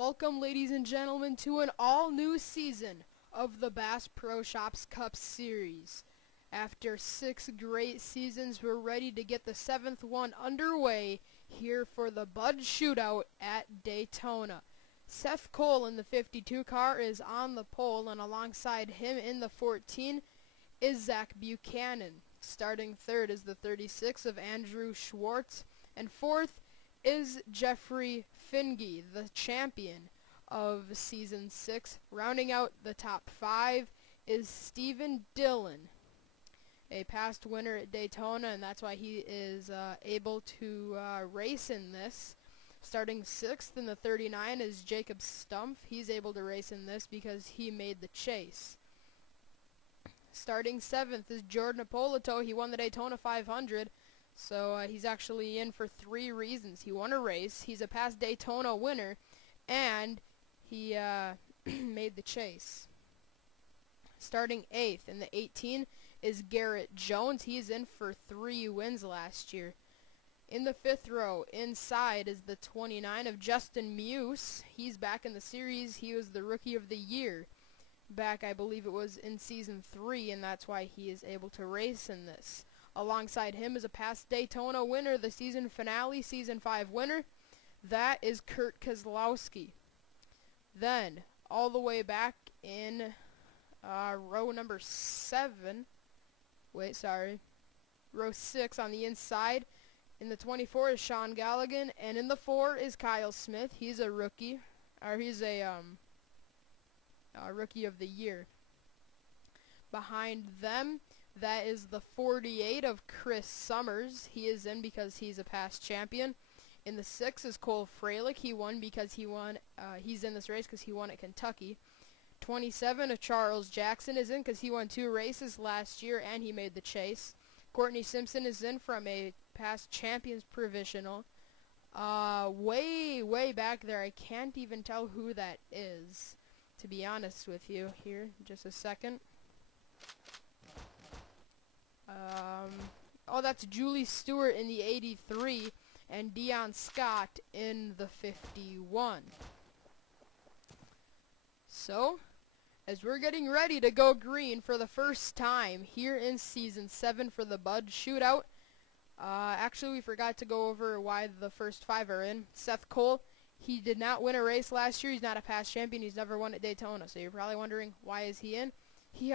Welcome, ladies and gentlemen, to an all-new season of the Bass Pro Shops Cup Series. After 6 great seasons, we're ready to get the 7th one underway here for the Bud Shootout at Daytona. Seth Cole in the 52 car is on the pole, and alongside him in the 14 is Zach Buchanan. Starting third is the 36 of Andrew Schwartz, and fourth is Jeffrey Finge, the champion of Season 6. Rounding out the top 5 is Stephen Dillon, a past winner at Daytona, and that's why he is able to race in this. Starting 6th in the 39 is Jacob Stumpf. He's able to race in this because he made the chase. Starting 7th is Jordan Apolito. He won the Daytona 500. So he's actually in for 3 reasons. He won a race, he's a past Daytona winner, and he made the chase. Starting 8th in the 18 is Garrett Jones. He's in for 3 wins last year. In the 5th row, inside, is the 29 of Justin Muse. He's back in the series. He was the Rookie of the Year back, I believe it was in Season 3, and that's why he is able to race in this. Alongside him is a past Daytona winner, the season finale, Season 5 winner. That is Kurt Keselowski. Then, all the way back in row number 7, row 6 on the inside, in the 24 is Sean Galligan, and in the 4 is Kyle Smith. He's a rookie, or he's a Rookie of the Year. Behind them, that is the 48 of Chris Summers. He is in because he's a past champion. In the 6 is Cole Freilich. He won because he's in this race because he won at Kentucky. 27 of Charles Jackson is in because he won 2 races last year and he made the chase. Courtney Simpson is in from a past champions provisional. Way back there, I can't even tell who that is, to be honest with you. Here, just a second. That's Julie Stewart in the 83 and Dion Scott in the 51. So, as we're getting ready to go green for the first time here in Season 7 for the Bud Shootout, actually we forgot to go over why the first 5 are in. Seth Cole, he did not win a race last year. He's not a past champion. He's never won at Daytona. So you're probably wondering, why is he in? He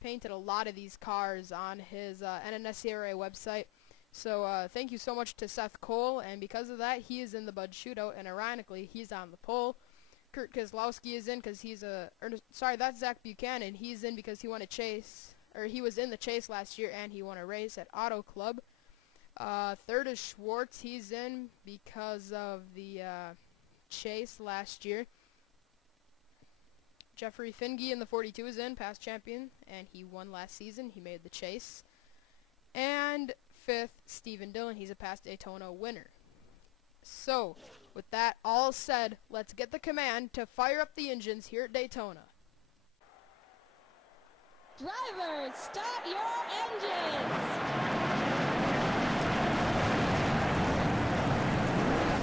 painted a lot of these cars on his NNSCRA website. So thank you so much to Seth Cole, and because of that, he is in the Bud Shootout, and ironically, he's on the pole. Kurt Keselowski is in because that's Zach Buchanan. He's in because he won a chase, or he was in the chase last year, and he won a race at Auto Club. 3rd is Schwartz. He's in because of the chase last year. Jeffrey Finge in the 42 is in, past champion, and he won last season. He made the chase. And 5th, Stephen Dillon. He's a past Daytona winner. So, with that all said, let's get the command to fire up the engines here at Daytona. Drivers, start your engines!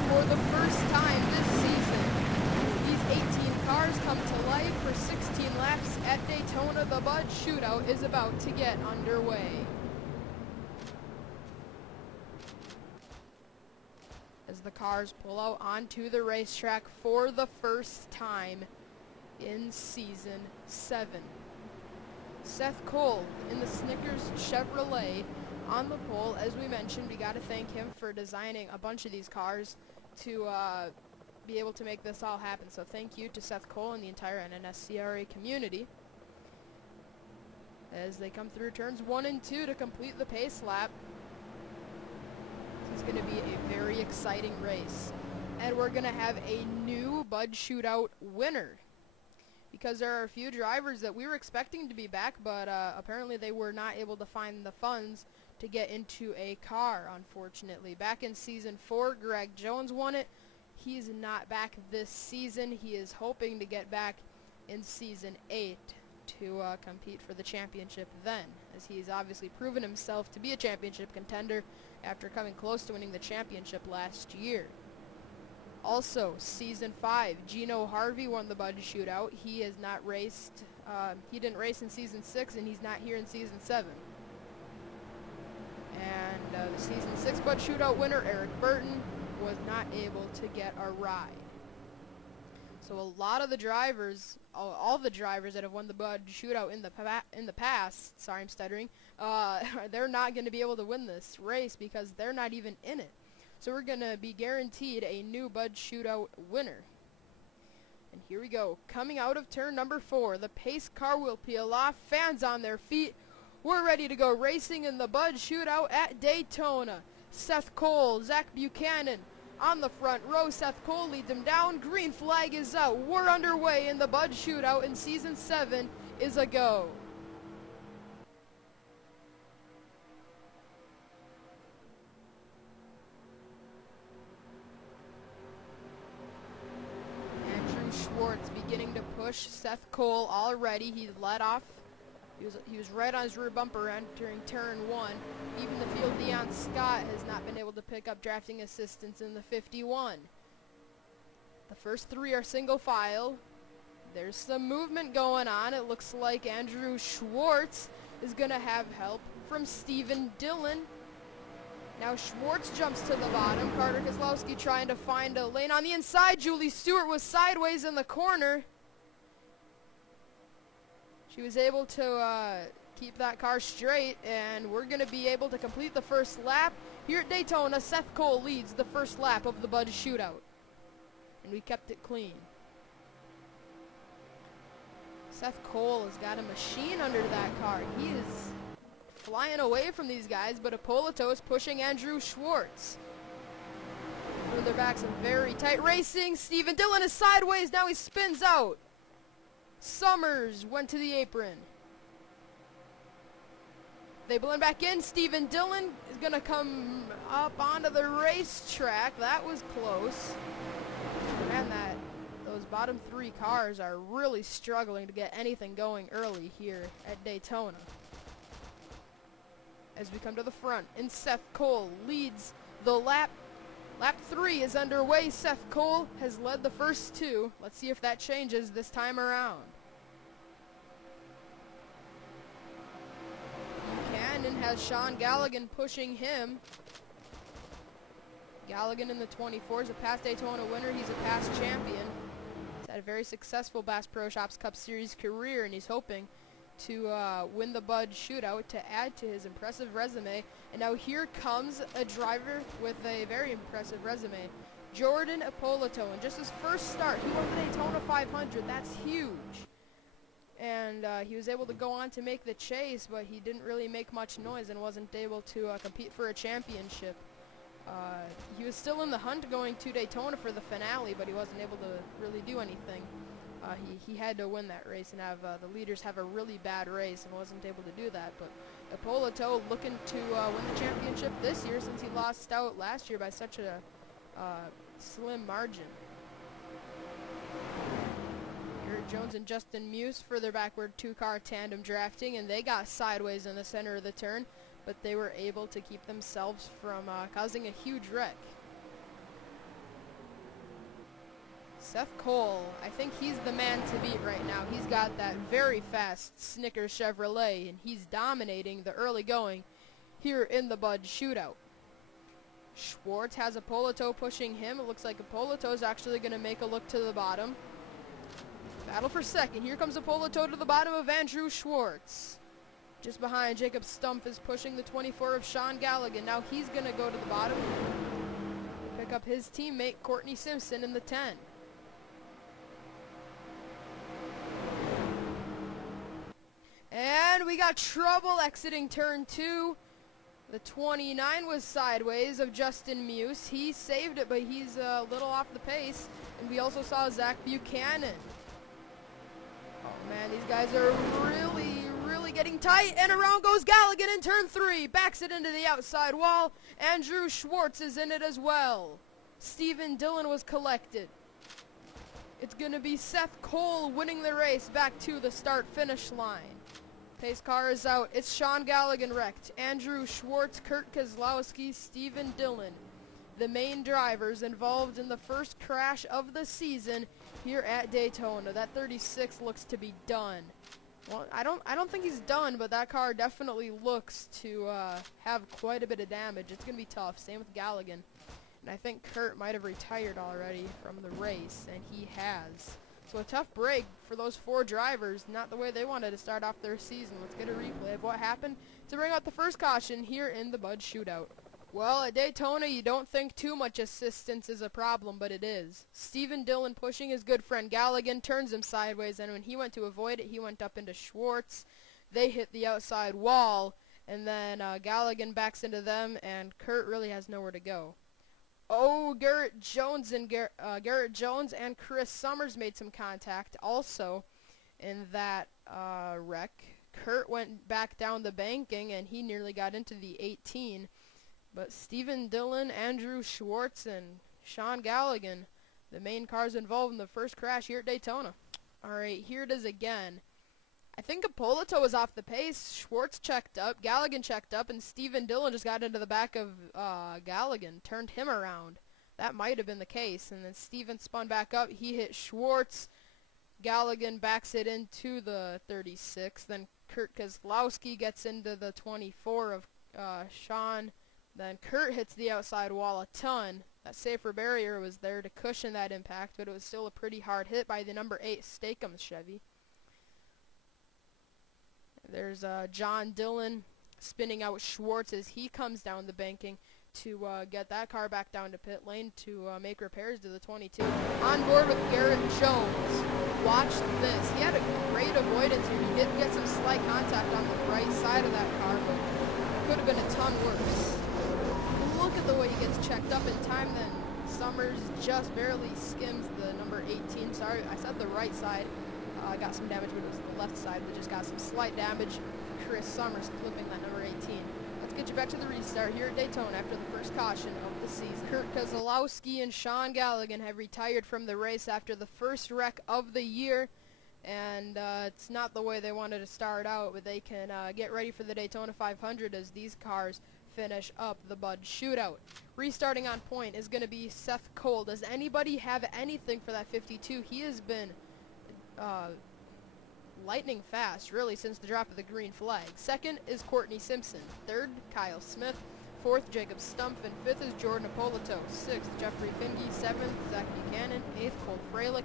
For the first time this season, these 18 cars come to life for 16 laps at Daytona. The Bud Shootout is about to get underway. As the cars pull out onto the racetrack for the first time in Season 7. Seth Cole in the Snickers Chevrolet on the pole. As we mentioned, we got to thank him for designing a bunch of these cars to be able to make this all happen. So thank you to Seth Cole and the entire NNSCRA community as they come through turns 1 and 2 to complete the pace lap. This is going to be a very exciting race, and we're going to have a new Bud Shootout winner, because there are a few drivers that we were expecting to be back, but apparently they were not able to find the funds to get into a car, unfortunately. Back in Season 4, Greg Jones won it. He's not back this season. He is hoping to get back in Season 8 to compete for the championship then, as he's obviously proven himself to be a championship contender after coming close to winning the championship last year. Also, Season 5, Gino Harvey won the Bud Shootout. He has not raced. He didn't race in Season 6, and he's not here in Season 7. And the Season 6 Bud Shootout winner, Eric Burton, was not able to get a ride. So a lot of the drivers, all the drivers that have won the Bud Shootout in the past, sorry I'm stuttering, they're not going to be able to win this race because they're not even in it. So we're going to be guaranteed a new Bud Shootout winner. And here we go. Coming out of turn number 4, the pace car will peel off, fans on their feet. We're ready to go racing in the Bud Shootout at Daytona. Seth Cole, Zach Buchanan on the front row. Seth Cole leads him down. Green flag is out. We're underway in the Bud Shootout, and Season 7 is a go. Schwartz beginning to push Seth Cole already. He led off. He was right on his rear bumper entering turn 1. Even the field, Deion Scott has not been able to pick up drafting assistance in the 51. The first 3 are single file. There's some movement going on. It looks like Andrew Schwartz is going to have help from Steven Dillon. Now Schwartz jumps to the bottom. Carter Kozlowski trying to find a lane on the inside. Julie Stewart was sideways in the corner. She was able to keep that car straight, and we're going to be able to complete the first lap. Here at Daytona, Seth Cole leads the first lap of the Bud Shootout. And we kept it clean. Seth Cole has got a machine under that car. He is flying away from these guys, but Ippolito is pushing Andrew Schwartz. Further back, some very tight racing. Steven Dillon is sideways. Now he spins out. Summers went to the apron. They blend back in. Steven Dillon is going to come up onto the racetrack. That was close. Man, those bottom 3 cars are really struggling to get anything going early here at Daytona. As we come to the front, and Seth Cole leads the lap. Lap 3 is underway. Seth Cole has led the first 2. Let's see if that changes this time around. Buchanan has Sean Galligan pushing him. Galligan in the 24 is a past Daytona winner. He's a past champion. He's had a very successful Bass Pro Shops Cup Series career, and he's hoping to win the Bud Shootout to add to his impressive resume. And now here comes a driver with a very impressive resume, Jordan Ippolito. And just his first start, he won the Daytona 500. That's huge. And he was able to go on to make the chase, but he didn't really make much noise and wasn't able to compete for a championship. He was still in the hunt going to Daytona for the finale, but he wasn't able to really do anything. He had to win that race and have the leaders have a really bad race and wasn't able to do that. But Ippolito looking to win the championship this year since he lost out last year by such a slim margin. Garrett Jones and Justin Muse further backward 2-car tandem drafting, and they got sideways in the center of the turn, but they were able to keep themselves from causing a huge wreck. Seth Cole, I think he's the man to beat right now. He's got that very fast Snickers Chevrolet, and he's dominating the early going here in the Bud Shootout. Schwartz has Ippolito pushing him. It looks like Ippolito is actually going to make a look to the bottom. Battle for second. Here comes Ippolito to the bottom of Andrew Schwartz. Just behind, Jacob Stumpf is pushing the 24 of Sean Galligan. Now he's going to go to the bottom. Pick up his teammate, Courtney Simpson, in the 10. And we got trouble exiting turn 2. The 29 was sideways of Justin Muse. He saved it, but he's a little off the pace. And we also saw Zach Buchanan. Oh man, these guys are really getting tight. And around goes Galligan in turn 3. Backs it into the outside wall. Andrew Schwartz is in it as well. Steven Dillon was collected. It's going to be Seth Cole winning the race back to the start-finish line. Pace car is out. It's Sean Galligan wrecked. Andrew Schwartz, Kurt Kozlowski, Steven Dillon. the main drivers involved in the first crash of the season here at Daytona. That 36 looks to be done. Well, I don't think he's done, but that car definitely looks to have quite a bit of damage. It's gonna be tough. Same with Galligan, and I think Kurt might have retired already from the race, and he has. So a tough break for those 4 drivers. Not the way they wanted to start off their season. Let's get a replay of what happened to bring out the first caution here in the Bud Shootout. Well, at Daytona, you don't think too much assistance is a problem, but it is. Stephen Dillon pushing his good friend Galligan, turns him sideways, and when he went to avoid it, he went up into Schwartz. They hit the outside wall, and then Galligan backs into them, and Kurt really has nowhere to go. Oh, Garrett Jones and Chris Summers made some contact also in that wreck. Kurt went back down the banking, and he nearly got into the 18. But Stephen Dillon, Andrew Schwartz, and Sean Galligan, the main cars involved in the first crash here at Daytona. Alright, here it is again. I think Ippolito was off the pace. Schwartz checked up, Galligan checked up, and Stephen Dillon just got into the back of Galligan, turned him around. That might have been the case. And then Stephen spun back up. He hit Schwartz. Galligan backs it into the 36. Then Kurt Kozlowski gets into the 24 of Sean. Then Kurt hits the outside wall a ton. That safer barrier was there to cushion that impact, but it was still a pretty hard hit by the number 8 Steakums Chevy. There's John Dillon spinning out Schwartz as he comes down the banking to get that car back down to pit lane to make repairs to the 22. On board with Garrett Jones. Watch this. He had a great avoidance here. He did get some slight contact on the right side of that car, but it could have been a ton worse. Look at the way he gets checked up in time. Then Summers just barely skims the number 18. Sorry, I said the right side. Got some damage, but it was the left side, but just got some slight damage. Chris Summers flipping that number 18. Let's get you back to the restart here at Daytona after the first caution of the season. Kurt Kozlowski and Sean Galligan have retired from the race after the first wreck of the year, and it's not the way they wanted to start out, but they can get ready for the Daytona 500 as these cars finish up the Bud Shootout. Restarting on point is going to be Seth Cole. Does anybody have anything for that 52? He has been lightning fast, really, since the drop of the green flag. Second is Courtney Simpson. Third, Kyle Smith. Fourth, Jacob Stumpf. And fifth is Jordan Ippolito. Sixth, Jeffrey Finge. Seventh, Zach Buchanan. Eighth, Cole Freilich.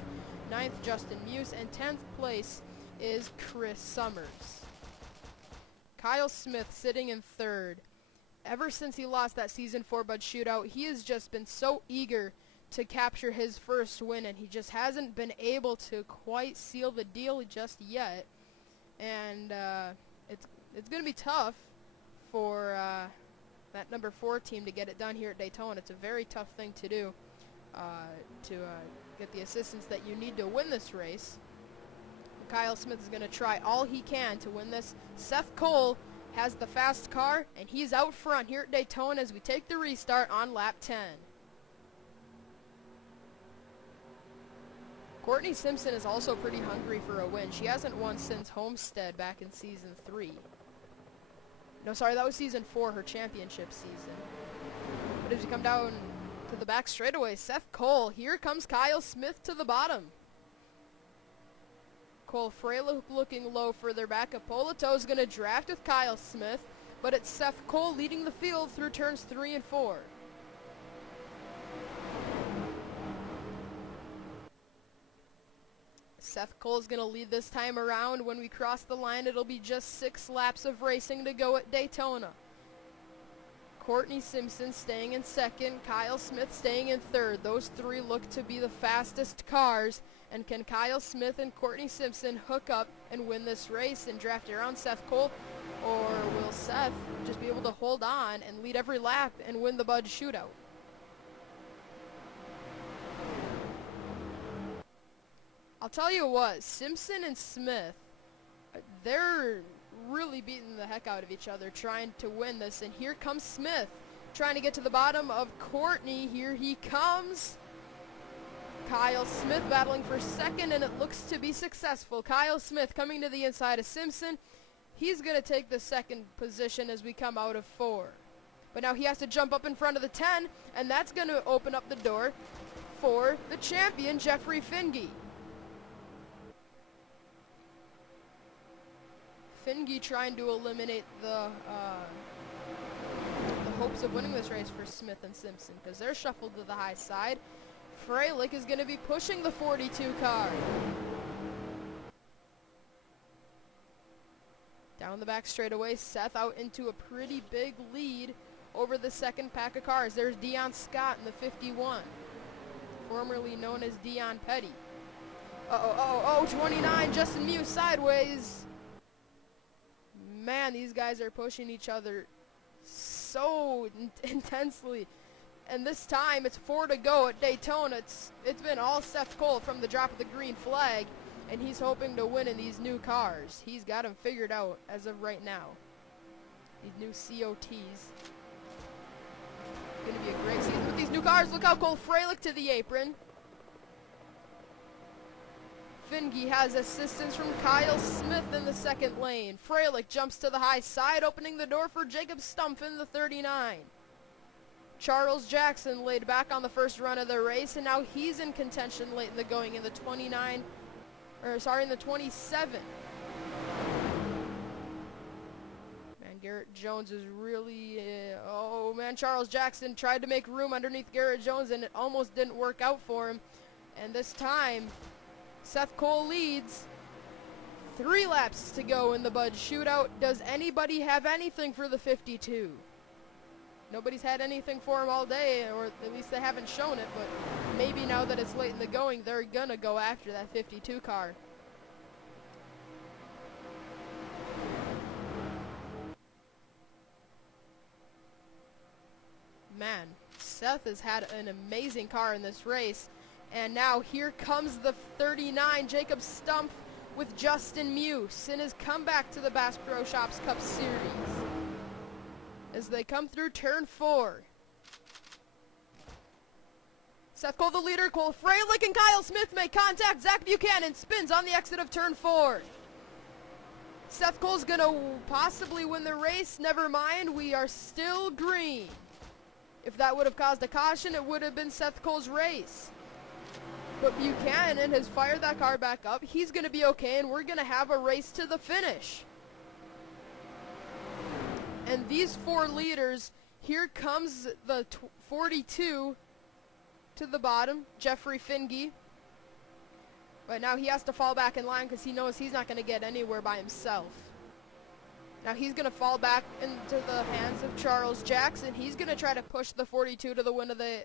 Ninth, Justin Muse. And 10th place is Chris Summers. Kyle Smith sitting in third. Ever since he lost that Season 4 Bud Shootout, he has just been so eager to capture his first win, and he just hasn't been able to quite seal the deal just yet. And it's going to be tough for that number 4 team to get it done here at Daytona. It's a very tough thing to do to get the assistance that you need to win this race. Kyle Smith is going to try all he can to win this. Seth Cole has the fast car, and he's out front here at Daytona as we take the restart on lap 10. Courtney Simpson is also pretty hungry for a win. She hasn't won since Homestead back in Season 3. No, sorry, that was Season 4, her championship season. But as you come down to the back straightaway, Seth Cole, here comes Kyle Smith to the bottom. Cole Freilich looking low further back. Ippolito is going to draft with Kyle Smith, but it's Seth Cole leading the field through turns 3 and 4. Seth Cole is going to lead this time around. When we cross the line, it'll be just 6 laps of racing to go at Daytona. Courtney Simpson staying in second, Kyle Smith staying in third. Those 3 look to be the fastest cars. And can Kyle Smith and Courtney Simpson hook up and win this race and draft around Seth Cole? Or will Seth just be able to hold on and lead every lap and win the Bud Shootout? I'll tell you what, Simpson and Smith, they're really beating the heck out of each other trying to win this. And here comes Smith trying to get to the bottom of Courtney. Here he comes. Kyle Smith battling for second, and it looks to be successful. Kyle Smith coming to the inside of Simpson. He's going to take the second position as we come out of 4. But now he has to jump up in front of the 10, and that's going to open up the door for the champion, Jeffrey Finge. Finge trying to eliminate the hopes of winning this race for Smith and Simpson, because they're shuffled to the high side. Freilich is going to be pushing the 42 car. Down the back straightaway, Seth out into a pretty big lead over the second pack of cars. There's Dion Scott in the 51, formerly known as Dion Petty. 29, Justin Mew sideways. Man, these guys are pushing each other so intensely. And this time, it's 4 to go at Daytona. It's been all Seth Cole from the drop of the green flag, and he's hoping to win in these new cars. He's got them figured out as of right now. These new COTs. Going to be a great season with these new cars. Look how Cole Freilich to the apron. Finge has assistance from Kyle Smith in the second lane. Freilich jumps to the high side, opening the door for Jacob Stumpf in the 39. Charles Jackson laid back on the first run of the race, and now he's in contention late in the going in the 27. Man, Garrett Jones is really, oh man, Charles Jackson tried to make room underneath Garrett Jones, and it almost didn't work out for him. And this time, Seth Cole leads. 3 laps to go in the Bud Shootout. Does anybody have anything for the 52? Nobody's had anything for him all day, or at least they haven't shown it, but maybe now that it's late in the going, they're gonna go after that 52 car. Man, Seth has had an amazing car in this race, and now here comes the 39, Jacob Stumpf with Justin Muse in his comeback to the Bass Pro Shops Cup Series as they come through turn 4. Seth Cole the leader, Cole Freilich and Kyle Smith make contact. Zach Buchanan spins on the exit of turn 4. Seth Cole's gonna possibly win the race. Never mind, we are still green. If that would have caused a caution, it would have been Seth Cole's race. But Buchanan has fired that car back up. He's gonna be okay, and we're gonna have a race to the finish. And these 4 leaders, here comes the 42 to the bottom, Jeffrey Finge. But now he has to fall back in line because he knows he's not going to get anywhere by himself. Now he's going to fall back into the hands of Charles Jackson. He's going to try to push the 42 to the win of the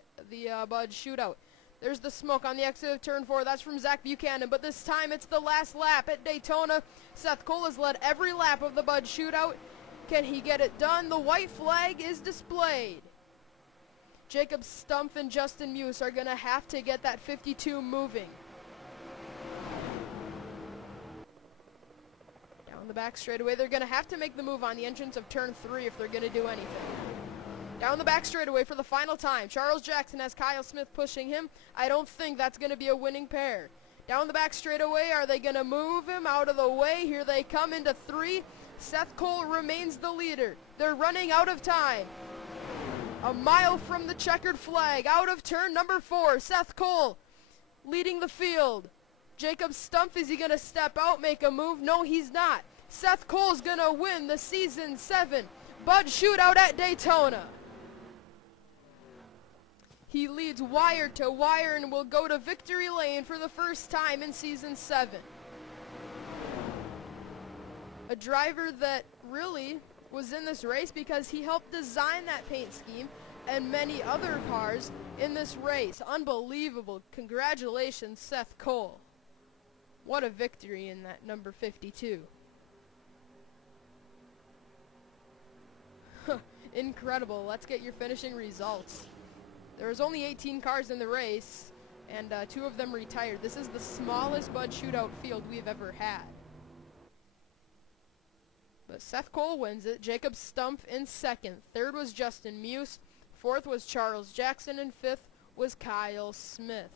Bud Shootout. There's the smoke on the exit of turn 4. That's from Zach Buchanan. But this time it's the last lap at Daytona. Seth Cole has led every lap of the Bud Shootout. Can he get it done? The white flag is displayed. Jacob Stumpf and Justin Muse are going to have to get that 52 moving. Down the back straightaway, they're going to have to make the move on the entrance of turn 3 if they're going to do anything. Down the back straightaway for the final time. Charles Jackson has Kyle Smith pushing him. I don't think that's going to be a winning pair. Down the back straightaway, are they going to move him out of the way? Here they come into 3. Seth Cole remains the leader. They're running out of time. A mile from the checkered flag, out of turn number 4. Seth Cole leading the field. Jacob Stumpf, is he going to step out, make a move? No, he's not. Seth Cole's going to win the Season 7 Bud Shootout at Daytona. He leads wire to wire and will go to victory lane for the first time in Season 7. A driver that really was in this race because he helped design that paint scheme and many other cars in this race. Unbelievable. Congratulations, Seth Cole. What a victory in that number 52. Incredible. Let's get your finishing results. There was only 18 cars in the race, and 2 of them retired. This is the smallest Bud Shootout field we've ever had. But Seth Cole wins it. Jacob Stumpf in second. Third was Justin Muse. Fourth was Charles Jackson. And fifth was Kyle Smith.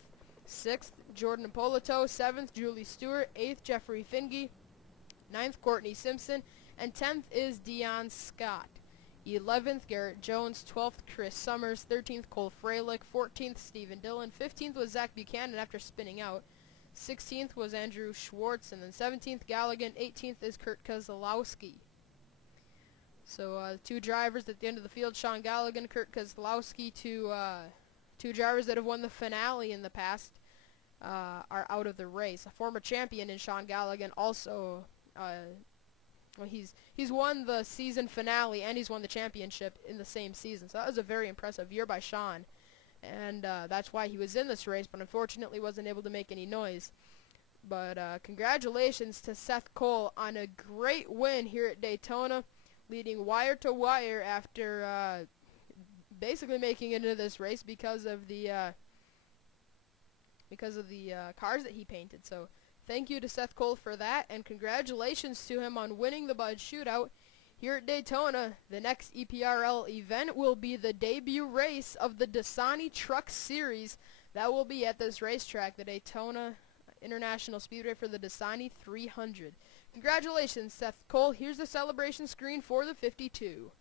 Sixth, Jordan Polito. Seventh, Julie Stewart. Eighth, Jeffrey Finge. Ninth, Courtney Simpson. And 10th is Dion Scott. 11th, Garrett Jones. 12th, Chris Summers. 13th, Cole Freilich. 14th, Stephen Dillon. 15th was Zach Buchanan after spinning out. 16th was Andrew Schwartz. And then 17th, Galligan. 18th is Kurt Kozlowski. So two drivers at the end of the field, Sean Galligan, Kurt Kozlowski, two drivers that have won the finale in the past, are out of the race. A former champion in Sean Galligan also, well, he's won the season finale and he's won the championship in the same season. So that was a very impressive year by Sean, and that's why he was in this race, but unfortunately wasn't able to make any noise. But congratulations to Seth Cole on a great win here at Daytona, leading wire to wire after basically making it into this race because of the cars that he painted. So thank you to Seth Cole for that, and congratulations to him on winning the Bud Shootout here at Daytona. The next EPRL event will be the debut race of the Dasani Truck Series. That will be at this racetrack, the Daytona International Speedway, for the Dasani 300. Congratulations, Seth Cole. Here's the celebration screen for the 52.